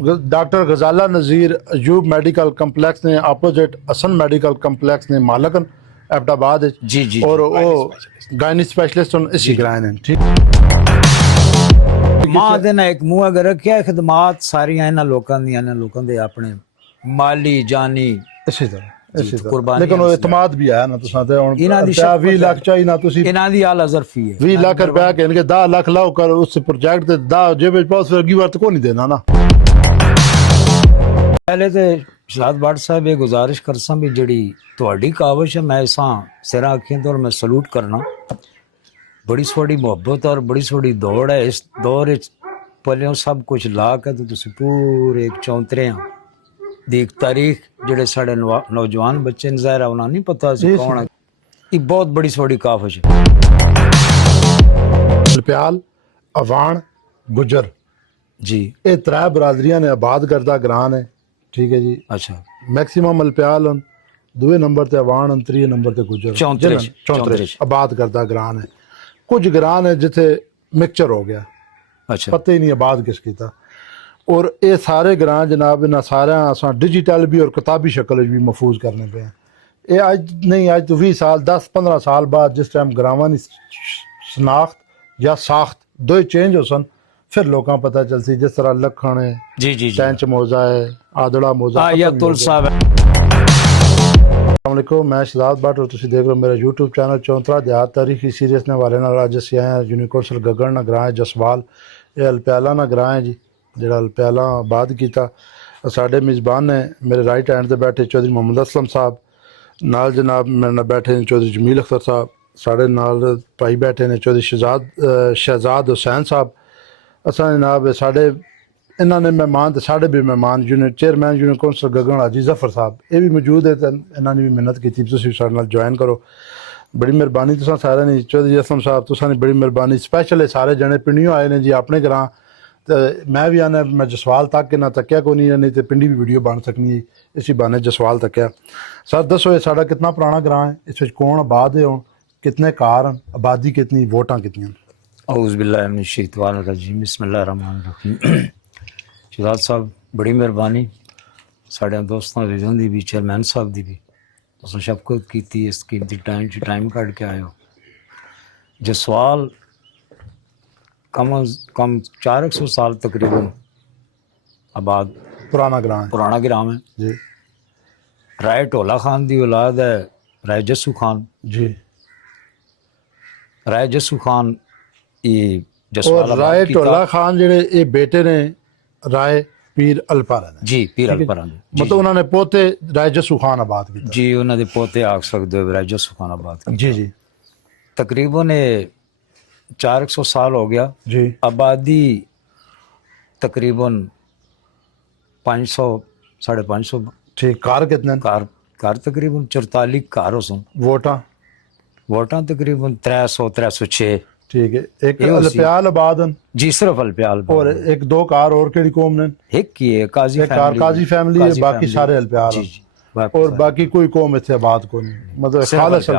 Doctor गजाला नज़ीर Ayub medical complex ने opposite Hasan medical complex ने मालकन एबटाबाद जी जी और वो गायनी स्पेशलिस्ट इसी कराए ने ठीक मां दे ना एक मुंह अगर रखिया खिदमात सारियां इन्हां लोकां दे अपने माली जानी इसी तरह कुर्बानी लेकिन वो इतमाद भी आया ना तुसां ते हुन इन्हां दी 20 लाख चाहिए ना तुसी इन्हां दी आला ज़रफी है 20 लाख रुपया के इनके 10 लाख लाओ कर उस प्रोजेक्ट ते 10 जेब पास फिर अगली बार तो को नहीं देना ना पहले ते शहाद भट्ट साहब ये गुजारिश करसा भी जड़ी तुहाडी काविश है मैं इसा सिरा अखियां तो मैं सलूट करना बड़ी सोड़ी मोहब्बत और बड़ी सोड़ी दौड़ है इस दौर पलियों सब कुछ ला के तो तुसी पूरे एक चौंतरे दी एक तारीख जेडे साढ़े नौजवान बच्चे ने ज़ाहिर उन्हें नहीं पता सी कौन है ये बहुत बड़ी सोड़ी काविश है प्याल अवान गुजर जी ये त्रै बरादरियां ने आबाद करदा ग्रां है ठीक है जी अच्छा मैक्सिमम अल्प्याल दूए नंबर ते अवान त्रीए नंबर ते गुजर चौंतरे आबाद करदा ग्रां है कुछ ग्रां है जिथे मिक्सचर हो गया अच्छा पता ही नहीं आबाद किस कीता और ये सारे ग्रां जनाब इन्हां सारे असां डिजिटल भी और किताबी शक्ल भी महफूज करने पे हैं ये अज नहीं अज तो 20 साल 10-15 साल बाद जिस टाइम ग्रावां दी शनाख्त या साख्त दो चेंज हो सन फिर लोगों पता चलती जिस तरह लखन है जी जी जी टैंच मोजा है आदड़ा मोजा या तुल साहब अस्सलामुअलैकुम मैं शहजाद भट्ट और तुसी देख रहे हो मेरा यूट्यूब चैनल चौंतरा देहात तारीखी सीरीज़ ने वाले नाल अज असीं आए हैं यूनिकोसल गगन ना ग्रां है जसवाल ये अल्प्याला ना ग्रां है जी जिहड़ा अल्प्याला आबाद कीता साडे मेज़बान ने मेरे राइट हैंड ते बैठे चौधरी मोहम्मद असलम साहब नाल जनाब मेरे नाल बैठे ने चौधरी जमील अख्तर साहब साढ़े नाल भाई बैठे ने चौधरी शहजाद हुसैन साहब असा जनाब साढ़े इन्होंने मेहमान तो साढ़े भी मेहमान यूनिट चेयरमैन यूनिट कौंसल गगन हाजी जफर साहब ये भी मौजूद है इन्होंने भी मेहनत की साढ़े नाल ज्वाइन करो बड़ी मेहरबानी तुसां सारे ने चौधरी असलम साहब तुसां ने बड़ी मेहरबानी स्पैशल है सारे जने पिंडियों आए ने जी अपने ग्रां तो मैं भी आना मैं जसवाल तक के ना तक्या को नहीं तो पिंडी भी वीडियो बन सकनी है इसी बहाने जसवाल तक्या सर दसो ये साढ़ा कितना पुराना ग्रां है इस कौन आबाद है हुण कितने कार आबादी कितनी वोटां कितनी औज़ बिल्लाहि मिनश शैतानिर रजीम बिस्मिल्लाहिर्रहमानिर रहीम शहजाद साहब बड़ी मेहरबानी साढ़े दोस्तों अज़ीज़ों दी भी चेयरमैन साहब दी भी तुसीं शफकत कीती इस कीमती टाइम कढ के आए हो जसवाल कम अज़ कम 400 साल तकरीबन आबाद पुराना ग्रां है जी राय ढोला खान दी औलाद है राय जस्सू खान जी राय जस्सू खान ये और जसवाल राय ढोला खान जेडे ये बेटे ने राय पीर अलपारा ने जी पीर अलपरा ने मतलब उन्होंने पोते राय जस्सू खान आबाद किया जी उन्होंने पोते आख सकते हो राय जस्सू खान आबाद जी जी तकरीबन 400 साल हो गया जी आबादी तकरीबन 500 550 ठीक कार कितने कार तकरीबन 44 कार हो सन वोटां तकरीबन 306 ठीक है एक अल्प्याल आबाद जी सिर्फ अल्प्याल और एक दो कार और केड़ी कौम ने एक की है काजी फैमिली है बाकी सारे अल्प्याल जी जी और बाकी कोई कौम इत्थे आबाद को नहीं मतलब खालस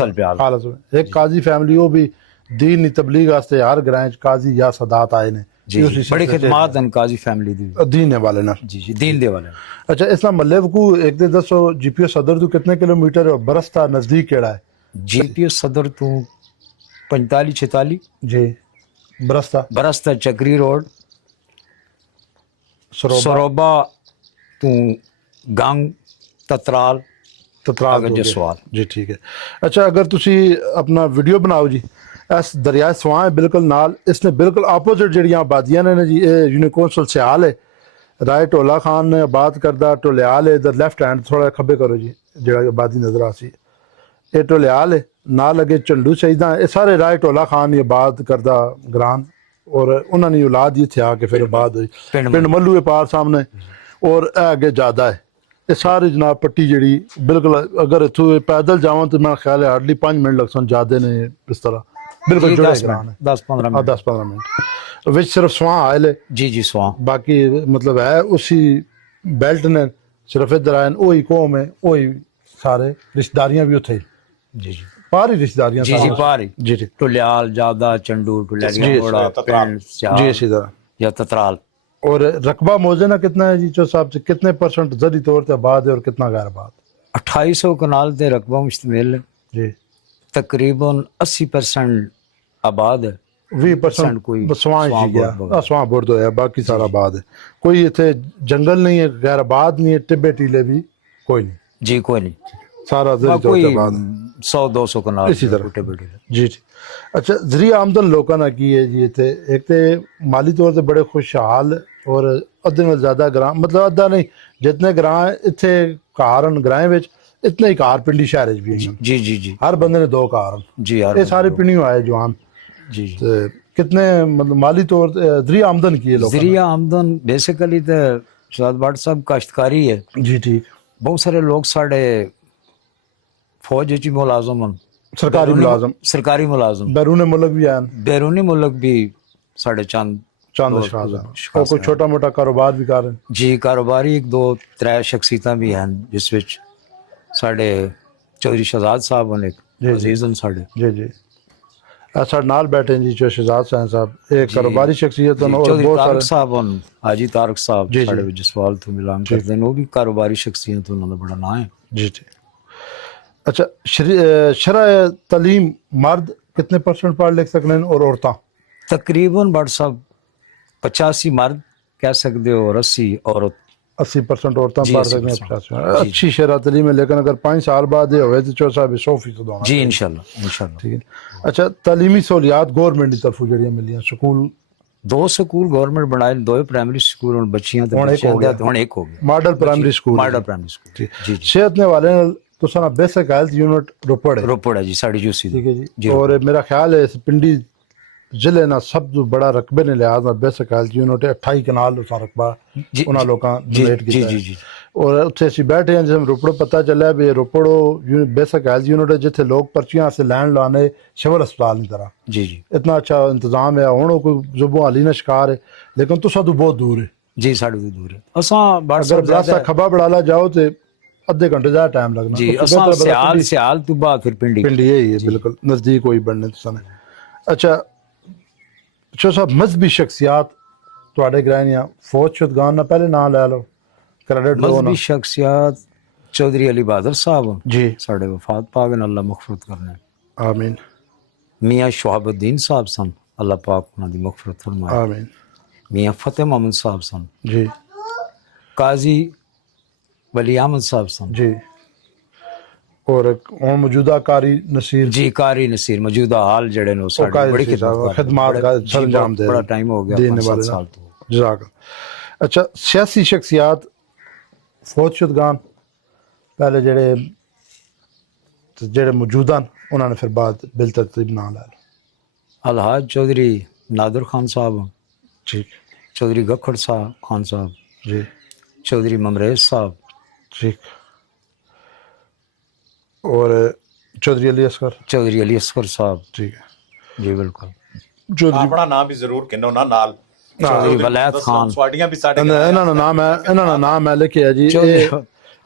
अल्प्याल खालस एक काजी फैमिली वो भी दीन तबलीग वास्ते हर ग्रां काजी या सदात आए ने जी बड़ी खिदमत हैं काजी फैमिली दी दीन वाले ना जी जी दीन दे वाले अच्छा इसमें मल्ले को एक दे दसो जीपीओ सदर तो कितने किलोमीटर है और बरसता नजदीक केड़ा है जीपीओ सदर तो 45-46 जी बरसता चक्री रोड सरोबा तू गंग ततराल जसवाल जी ठीक है अच्छा अगर तुसी अपना वीडियो बनाओ जी इस दरिया स्वां है बिल्कुल नाल इसने बिल्कुल आपोजिट जड़ियां आबादियां ने जी यूनिकोसल सियाल है राय ढोला खान ने आबाद करदा ढोलियाल है इधर लेफ्ट हैंड थोड़ा खब्बे करो जी जड़ा आबादी नजर आसी ये ढोलियाल है ना लगे झंडू शहीदा ये सारे राय ढोला खान ही आबाद करदा ग्रां और उन्होंने औलाद ही थे आके फिर आबाद हुई पिंड मल्लू है पार सामने और अगे ज्यादा है ये सारी जनाब पट्टी जड़ी बिल्कुल अगर इथों पैदल जावां तो मेरा ख्याल है हार्डली 5 मिनट लग सन ज्यादा ने इस तरह बिल्कुल जुड़े ग्रां है 10-15 मिनट विच सिर्फ स्वां आयल है जी स्वां बाकी मतलब है उसी बेल्ट ने सिर्फ इधर आए वही कौम है वही सारे रिश्तेदारियां भी उथे जी पारी रिश्तेदारियां जी पारी जी टुलियाल जादा चंडू टुलियाल घोड़ा पिंड जी इसी तरह या ततराल और रकबा मौजना कितना है जी चो साहब से, कितने परसेंट जरी तौर पे आबाद है और कितना गैर आबाद? 2800 कनाल ते रकबा मुश्तमिल है। जी। तकरीबन 80% आबाद है, 20% कोई स्वां जी स्वां गया, बोर्ड स्वां बुर्द होया, बाकी सारा आबाद है। कोई इतने जंगल नहीं है, गैर आबाद नहीं है, टिब्बे टीले भी कोई नहीं, जी कोई नहीं, सारा जरी तौर कोई पे आबाद है 100-200 कनाल इसी तरह। छोटे बड़े। जी जी। अच्छा, जरिया आमदन लोगों ने की है जी इतने, एक तो माली तौर से बड़े खुशहाल और अद्धे में ज़्यादा ग्रां, मतलब अद्धा नहीं, जितने ग्रां इतने कारन ग्राएं विच इतने ही कार पिंडी शहर च भी हैं। जी जी जी हर बंदे ने 2 कारन, जी यार, ये सारे पिंडियों आए जवान। जी जी। ते कितने मतलब माली तौर जरिया आमदन की है लोगों ने? जरिया आमदन बेसिकली तो शहजाद भट्ट साहब काश्तकारी है। जी ठीक। बहुत सारे लोग साढ़े फौज च मुलाजम हैं, सरकारी मुलाजम, सरकारी मुलाजम, बैरून मुल्क भी आए, बैरूनी मुल्क भी साढ़े चंद चंद अशखास, कोई छोटा मोटा कारोबार भी कर रहे हैं। जी। कारोबारी 1-2-3 शख्सियतां भी हैं, जिस विच साढ़े चौधरी शहजाद साहब हैं, एक अजीज हैं साढ़े। जी जी। साढ़े नाल बैठे हैं जी जो शहजाद साहब, एक कारोबारी शख्सियत हैं और चौधरी बहुत तारक सारे साहब हैं, हाजी तारक साहब जी, साढ़े जसवाल तो बिलोंग करते हैं, वो भी कारोबारी शख्सियत, उन्होंने बड़ा नाम है। जी जी। अच्छा, शरह तालीम मर्द कितने परसेंट पढ़ लिख सकते हैं और औरतां? तकरीबन भट्ट साहब 85 मर्द कह सकते हो और 80 औरत। 80% औरतां जी, पढ़ सकते 80%। हैं। अच्छी शरह तालीम है, लेकिन अगर 5 साल बाद ये होवे तो 100% होना। जी इंशाल्लाह इंशाल्लाह। ठीक है। अच्छा, तालीमी सहूलियात गवर्नमेंट की तरफों जड़ियां मिलियां, स्कूल 2 स्कूल गवर्नमेंट बनाए, 2 प्राइमरी स्कूल और बच्चियां तो हुण एक हो गया। हुण एक हो गया, model primary school, model primary school. जी जी जी। सेहत ने वाले तुसा ना बेसिक हेल्थ यूनिट रोपड़ है, रोपड़ है जी, साड़ी यूसी। ठीक है जी। और मेरा ख्याल है इस पिंडी जिले ना सब तो बड़ा रकबे ने लिहाज ना बेसिक हेल्थ यूनिट 28 कनाल उसा रकबा उन्होंने लोगों डोनेट जी किया जी जी। और उत्थे ਅਸੀਂ बैठे हैं जिस रोपड़ पता चलिया भी रोपड़ो बेसिक हेल्थ यूनिट है जिथे लोग पर्चियां से लैन लाने सिविल अस्पताल की तरह। जी जी इतना अच्छा इंतजाम है, हुण कोई जुबों हाली ना शिकार है, लेकिन तुसा तो बहुत दूर है जी, साड़ी तो दूर है। असां अगर बलासा खबा बड़ाला जाओ तो अद्धे घंटे ज़्यादा टाइम लगना जी। असां सियाल तो बाद फिर पिंडी यही है, बिल्कुल नज़दीक कोई बनने तुसा ने। अच्छा चो साहब, मजहबी शख्सियात ਤੁਹਾਡੇ ਗ੍ਰਾਹਨੀਆਂ फौज शुदगान ना पहले ना लै लो, क्रेडिट लो ना। मजहबी शख्सियत चौधरी अली बहादुर साहब जी साढ़े वफात पाक ने, अल्लाह मगफरत करने। आमीन मियाँ शहाबुद्दीन साहब सन, अल्लाह पाक उन्हां दी मगफरत फरमाए। आमीन। मियाँ फतेह मोहम्मद साहब सन, जी काजी वली अहमद साहब सन जी। और हुण मौजूदा कारी नसीर जी, कारी नसीर मौजूदा हाल जड़े ने साढ़े कारी बड़ी नसीर साहब खिदमत का सरंजाम दे बड़ा टाइम हो गया, देने 5-7 वाले साल तो। जज़ाक। अच्छा, सियासी शख्सियात फौज शुदगान पहले जेड़े जेड़े मौजूदा उन्होंने फिर बाद बिल तरतीब ना लै लो। अलहाज चौधरी नादर खान साहब, ठीक चौधरी गखड़ साहब खान साहब, जी चौधरी ममरेज साहब, ठीक। और चौधरी अली असगर, चौधरी अली असगर साहब, ठीक है जी बिल्कुल। चौधरी ਆਪਣਾ ਨਾਮ ਵੀ ਜ਼ਰੂਰ ਕਿੰਨੋ ਨਾ ਨਾਲ चौधरी वलायत खान, ਸਵਾਡੀਆਂ ਵੀ ਸਾਡੇ ਇਹਨਾਂ ਦਾ ਨਾਮ ਹੈ ਲਿਖਿਆ ਜੀ।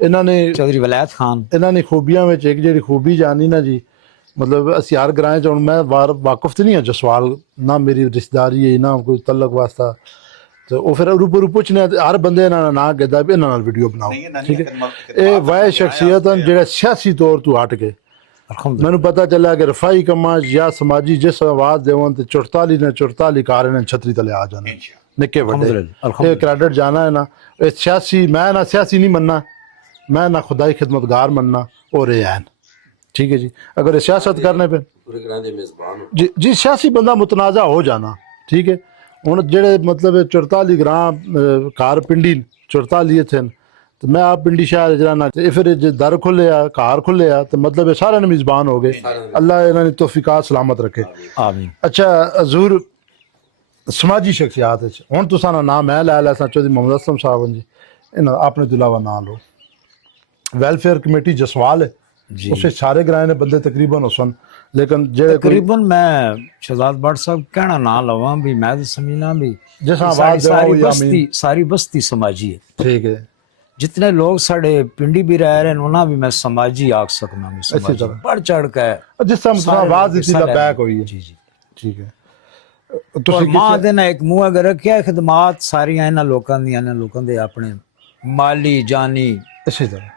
ਇਹਨਾਂ ਨੇ चौधरी वलायत खान। ਇਹਨਾਂ ਨੇ ਖੂਬੀਆਂ ਵਿੱਚ ਇੱਕ ਜਿਹੜੀ ਖੂਬੀ ਜਾਣੀ ਨਾ ਜੀ, मतलब ਅਸੀਂ हर ग्रां च ਹੁਣ ਮੈਂ ਵਾਕਫ ਤੇ ਨਹੀਂ ਹਾਂ ਜਸਵਾਲ ਨਾ, ਮੇਰੀ ਰਿਸ਼ਤੇਦਾਰੀ ਹੈ ਨਾ ਕੋਈ ਤਲਕ ਵਾਸਤਾ, ਤੇ ਉਹ ਫਿਰ ਰੂਬਰੂ ਪੁੱਛਨੇ ਹਰ ਬੰਦੇ ਇਹਨਾਂ ਦਾ ਨਾਂ ਕਹਿੰਦਾ ਵੀ ਇਹਨਾਂ ਨਾਲ ਵੀਡੀਓ ਬਣਾਓ। ਠੀਕ ਹੈ, ਇਹ ਵਾਹ ਸ਼ਖਸੀਅਤ ਹਨ ਜਿਹੜੇ ਸਿਆਸੀ ਤੌਰ ਤੋਂ ਹਟ ਕੇ ਮੈਨੂੰ ਪਤਾ ਚੱਲਿਆ ਕਿ ਰਫਾਈ ਕੰਮਾਂ ਜਾਂ ਸਮਾਜੀ ਜਿਸ ਆਵਾਜ਼ ਦੇਵਨ ਤੇ 44 ਨੇ 44 ਕਾਰ ਇਹਨਾਂ ਛਤਰੀ ਤਲੇ ਆ ਜਾਣੇ ਨਿੱਕੇ ਵੱਡੇ। ਇਹ ਕ੍ਰੈਡਿਟ ਜਾਣਾ ਹੈ ਨਾ, ਇਹ ਸਿਆਸੀ ਮੈਂ ਨਾ ਸਿਆਸੀ ਨਹੀਂ ਮੰਨਣਾ, मैं ना खुदाई खिदमतगार मनना और रेन। ठीक है जी, अगर सियासत करने पे जी जी सियासी बंदा मुतनाज़ा हो जाना। ठीक है, हुण जेड़े मतलब 44 ग्रां कार पिंडी 44 थे तो मैं आप पिंडी शहर जराना फिर जे दर खुले घर खुले तो मतलब सारे मेज़बान हो गए। अल्लाह इन्होंने तौफीकात सलामत रखे, आमीन। अच्छा हजूर समाजी शख्सियात हुण तुसां दा नाम मैं लै लिया चौधरी मोहम्मद असलम साहब जी, इन्हां अपने तो इलावा ना लो। वेलफेयर कमेटी जसवाल है उसे सारे ग्रां ने बंदे तकरीबन हुसन, लेकिन जेड़े तकरीबन मैं शहजाद भट्ट साहब कहना ना लवा भी मैं तो समझना भी जिस आवाज सारी बस्ती समाजी है। ठीक है, जितने लोग साढ़े पिंडी भी रह रहे हैं उन्हें भी मैं समाजी आख सकना, बढ़ चढ़ के जिस तरह आवाज इतनी बैक हुई है। जी जी ठीक है। ਔਰ ਮਾਂ ਦੇ ਨਾਲ ਇੱਕ ਮੂੰਹ ਅਗਰ ਰੱਖਿਆ ਖਿਦਮਾਤ ਸਾਰੀਆਂ ਇਹਨਾਂ ਲੋਕਾਂ ਦੇ ਆਪਣੇ ਮਾਲੀ ਜਾਨੀ ਇਸੇ ਤਰ੍ਹਾਂ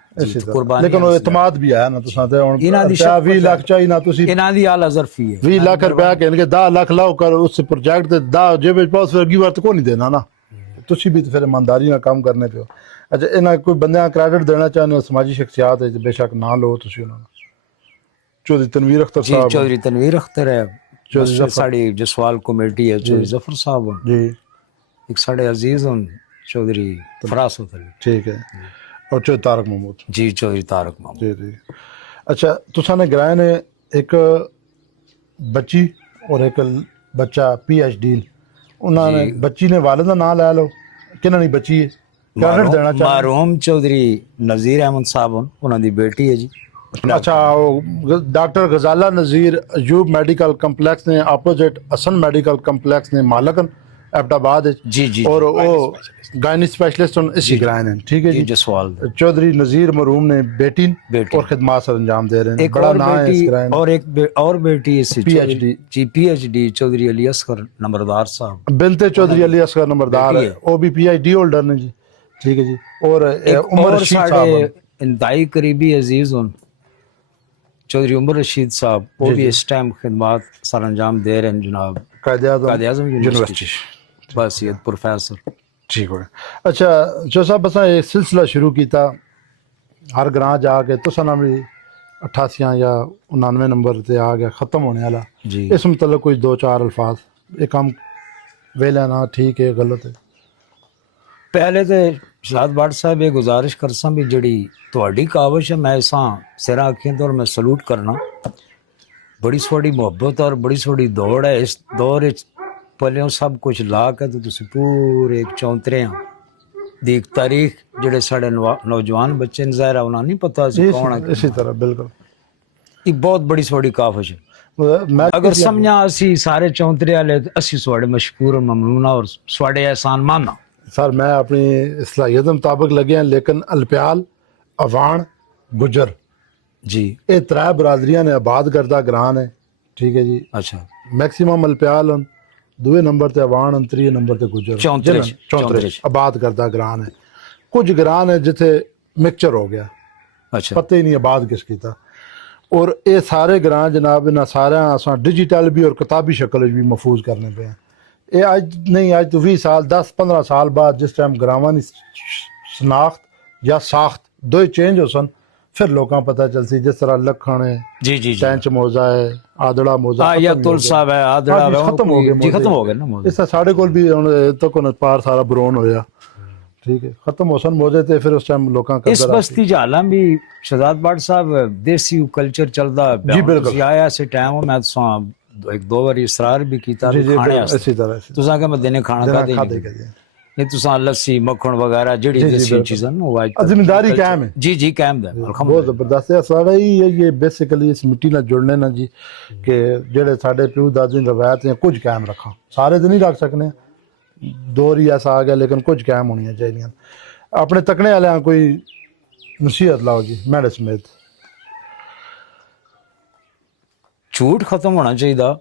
ਕੁਰਬਾਨੀ ਲੇਕਿਨ ਉਹ ਇਤਮਾਦ ਵੀ ਆਇਆ ਨਾ ਤੁਸੀਂ ਤੇ ਹੁਣ ਇਹਨਾਂ ਦੀ 20 ਲੱਖ ਚਾਹੀ ਨਾ ਤੁਸੀਂ ਇਹਨਾਂ ਦੀ ਆਲਾ ਜ਼ਰਫੀ ਹੈ 20 ਲੱਖ ਰੁਪਇਆ ਕਹਿਣਗੇ 10 ਲੱਖ ਲਾਓ ਕਰ ਉਸ ਪ੍ਰੋਜੈਕਟ ਤੇ 10 ਜੇ ਵਿੱਚ ਪਾਸ ਫਿਰ ਅਗੀ ਵਾਰ ਕੋ ਨਹੀਂ ਦੇਣਾ ਨਾ ਤੁਸੀਂ ਵੀ ਫਿਰ ਇਮਾਨਦਾਰੀ ਨਾਲ ਕੰਮ ਕਰਨੇ ਪਿਓ ਅੱਛਾ ਇਹਨਾਂ ਕੋਈ ਬੰਦਿਆਂ ਕ੍ਰੈਡਿਟ ਦੇਣਾ ਚਾਹੁੰਦੇ ਹੋ ਸਮਾਜੀ ਸ਼ਖਸੀਅਤ ਹੈ ਬੇਸ਼ੱਕ ਨਾ ਲਓ ਤੁਸੀਂ ਉਹਨਾਂ ਨੂੰ ਚੌਧਰੀ ਤਨਵੀਰ ਅਖਤਰ ਜੀ ਸਾਹਿਬ ਚੌਧਰੀ ਤਨਵੀਰ ਅਖਤਰ ਹੈ ਸਾਡੀ ਜਸਵਾਲ ਕਮੇਟੀ ਹੈ ਚੌਧਰੀ ਜ਼ਫਰ ਸਾਹਿਬ ਜੀ ਇੱਕ ਸਾਡੇ ਅਜ਼ੀਜ਼ ਹਨ ਚੌਧਰੀ ਫਰਾਸਤ ਅਲੀ ਠੀਕ ਹੈ और चौधरी तारक महमूद जी चौधरी तारक महमूद जी जी अच्छा तुसा ने गराए ने एक बच्ची और एक बच्चा PhD उन्होंने बच्ची ने वालिद का नाम लै लो किन्ना नहीं बच्ची है क्रेडिट देना चाह मरहूम चौधरी नज़ीर अहमद साहब उन्हों की बेटी है जी अच्छा वो डॉक्टर गजाला नज़ीर अयूब मेडिकल कंपलैक्स ने अपोजिट हसन मेडिकल कंपलैक्स ने मालकन एबटाबाद जी जी और वो गायनी स्पेशलिस्ट इसी कराए ने ठीक है जी जसवाल चौधरी नज़ीर मरहूम ने बेटी और खिदमात सर अंजाम दे रहे हैं एक और बेटी और एक और बेटी PhD जी PhD चौधरी अली असगर नंबरदार साहब बिनते चौधरी अली असगर नंबरदार है वो भी PhD होल्डर ने जी ठीक है जी और उमर रशीद साहब इंतहाई करीबी अजीज उन चौधरी उमर रशीद साहब वो भी इस टाइम खिदमात सर अंजाम दे रहे हैं जनाब कायद-ए-आज़म यूनिवर्सिटी बस ये प्रोफेसर ठीक हो गया अच्छा जो साहब बस एक सिलसिला शुरू किया हर ग्रां जाके तुसा ना भी 88 या 99 नंबर ते आ गया ख़त्म होने वाला जी इस मतलब कोई 2-4 अल्फाज ये काम वेला ना ठीक है गलत है पहले तो शहाद भट्ट साहब ये गुजारिश करसा भी जड़ी तुहाडी काविश है मैं इसा सिरा अखियां तो मैं सलूट करना बड़ी थोड़ी मुहब्बत और बड़ी थोड़ी दौड़ है इस दौर पलियों सब कुछ ला के तो तुसी पूरे एक चौंतरे दी तारीख जेडे साढ़े नौजवान बच्चे ज़ाहिर उन्हें नहीं पता सी कौन है इसी तरह बिल्कुल ये बहुत बड़ी थोड़ी काविश है मैं अगर समझा असी सारे चौंतरे वाले असी स्वाडे मशकूर ममनूना और स्वाडे एहसान माना सर मैं अपनी सलाहियत मुताबिक लगे हैं लेकिन अलप्याल अवान गुजर जी ये त्रै बरादरियां ने आबाद करदा ग्रां है ठीक है जी अच्छा मैक्सिमम अलप्याल दूए नंबर ते अवान त्रीए नंबर ते गुजर चौंतरे आबाद करदा ग्रां है कुछ ग्रां है जिथे मिक्सचर हो गया अच्छा पता ही नहीं आबाद किस कीता और ये सारे ग्रां जनाब इन्हां सारे असां डिजिटल भी और किताबी शक्ल भी महफूज करने पे हैं ये अज नहीं अज तो 20 साल 10-15 साल बाद जिस टाइम ग्रावां दी शनाख्त या साख्त दो ही चेंज हो सन फिर लोगों पता चलती जिस तरह लखन है जी जी टैंच मोजा है आदड़ा मोजा या तुल साहब है आदड़ा है खत्म हो गए जी खत्म हो गए ना मोजे इस साढ़े कोल भी हुण तक पार सारा बरोन होया ठीक है खत्म हो सन मोजे ते फिर उस टाइम लोगों का इस बस्ती जाला भी शहजाद भट्ट साहब देसी कल्चर चलदा जी बिल्कुल आया से टाइम मैं तो एक दो बार इसरार भी कीता खाने इसी तरह तुसा के मैं देने खाना खादे ये तुसा लस्सी मक्खन वगैरह जड़ी देसी चीज़ां ना वो जिम्मेदारी कायम है जी जी कायम है बहुत जबरदस्त है सारा ही ये बेसिकली इस मिट्टी ना जुड़ने ना जी कि जेड़े साडे प्यू दादी दी रवायत है कुछ कायम रखा सारे तो नहीं रख सकने दौर ही ऐसा आ गया लेकिन कुछ कायम होनी चाहिए अपने तकने वाले कोई नसीहत लाओ जी मैडे समेत झूठ खत्म होना चाहिए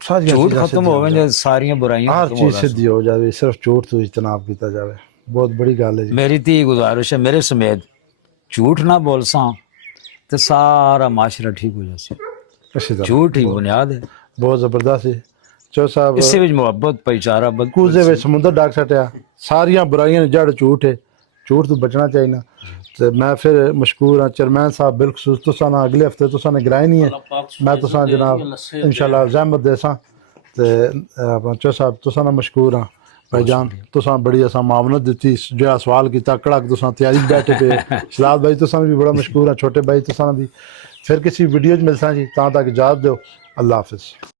झूठ खत्म हो गए सारियां बुराइयां हर चीज सीधी हो जाए सिर्फ झूठ तो इजतनाब किया जाए बहुत बड़ी गल है मेरी ती गुजारिश है मेरे समेत झूठ ना बोल सा तो सारा माशरा ठीक हो जाए झूठ ही बुनियाद है बहुत जबरदस्त है चो साहब इससे भी मोहब्बत भाईचारा कूजे में समुद्र डाक सटिया सारियां बुराइयां जड़ झूठ है झूठ तो बचना चाहिए तो मैं फिर मशकूर हाँ चेयरमैन साहब बिलखसूस तुसा ना अगले हफ्ते तुसा ने गिराई नहीं है मैं तुसा जनाब इंशाल्लाह जहमत देसा ते अपना चो साहब तुसा ना मशकूर हाँ भाईजान तुसा बड़ी असा मावनत दी जो सवाल किया कड़क तुसा तैयारी बैठे पे शहजाद भाई तुसा भी बड़ा मशकूर हाँ छोटे भाई तुसा भी फिर किसी वीडियो मिलसा जी तक इजाजत दो अल्लाह हाफिज।